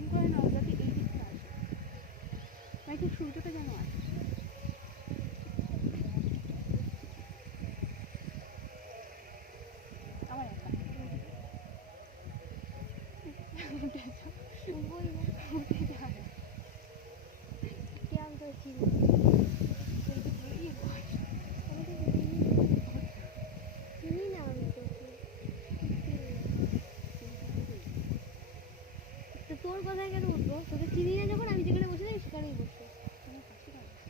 এমন করে নাও যাতে এই দিকটা আসে, মানে ঠিক সূর্যটা যেন আসে। আমার একা উঠে যাও, উঠে যায় কেমন করে চিনি চিনি না আমি তোকে। তো তোর কথায় কেন উঠবো? তোকে চিনি না যখন, আমি যেখানে বসে থাকি সেখানেই বসবো। আমার পাশে কেন বসবো?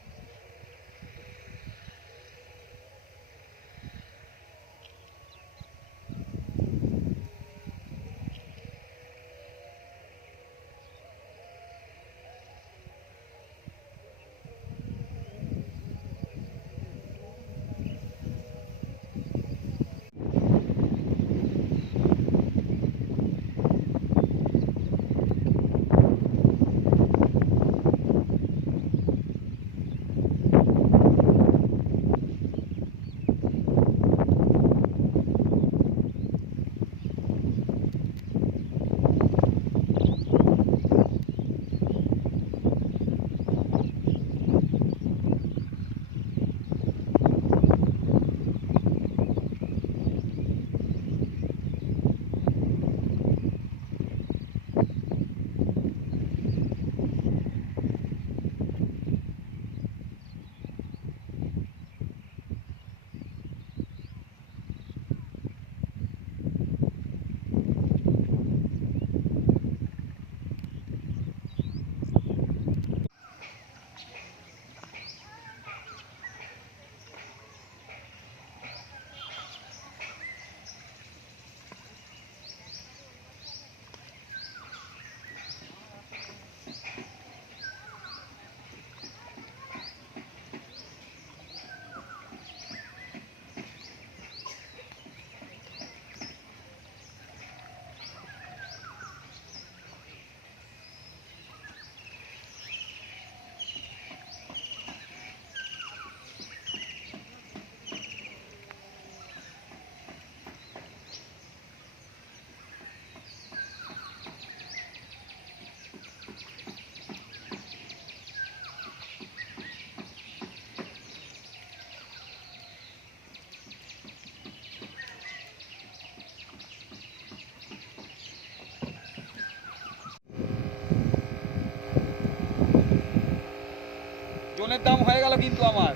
জনের দাম হয়ে গেল কিন্তু আমার।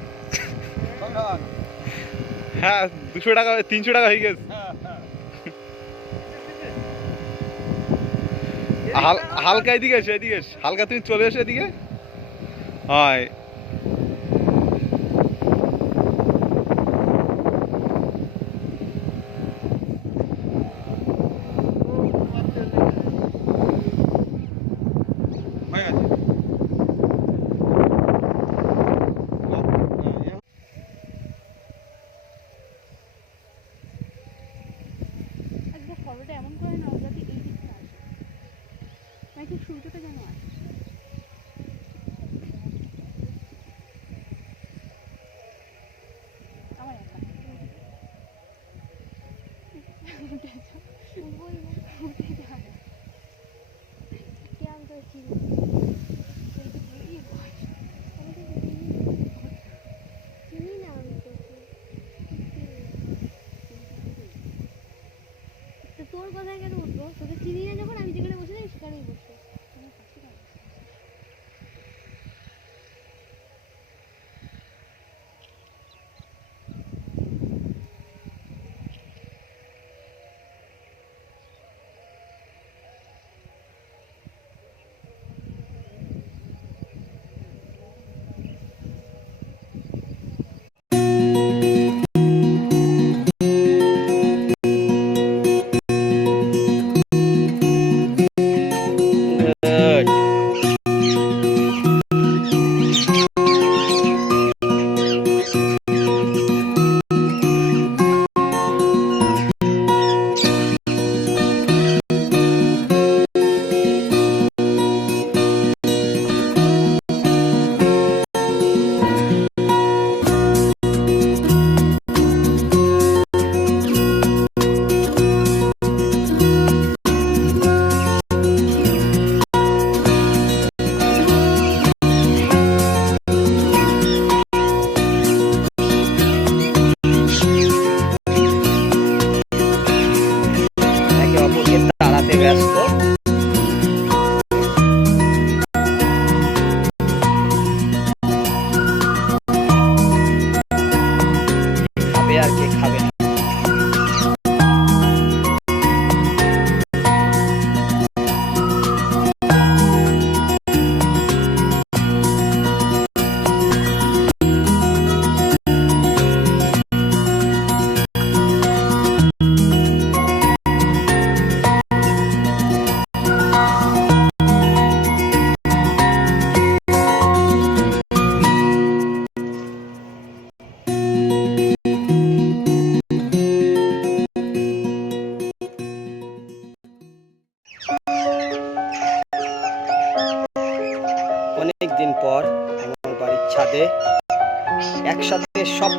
হ্যাঁ 200 টাকা 300 টাকা হয়ে গেছে। হালকা এদিকে এসো, এদিকে এসো, হালকা তুমি চলে এসো এদিকে। হয় হয়ে গেছে। একবার ফটোটা এমন করে নাও যাতে এই দিকটা আসে, মানে ঠিক সূর্যটা যেন আসে। আমার একা উঠে যাও, উঠে যায় কেমন করে চিনি চিনি না আমি তোকে। তো তোর কথায় কেন উঠবো? তোকে চিনি না যখন, আমি যেখানে বসে থাকি সেখানেই বসবো। আমার পাশে কেন বসবো?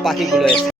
পাখিগুলো এসে।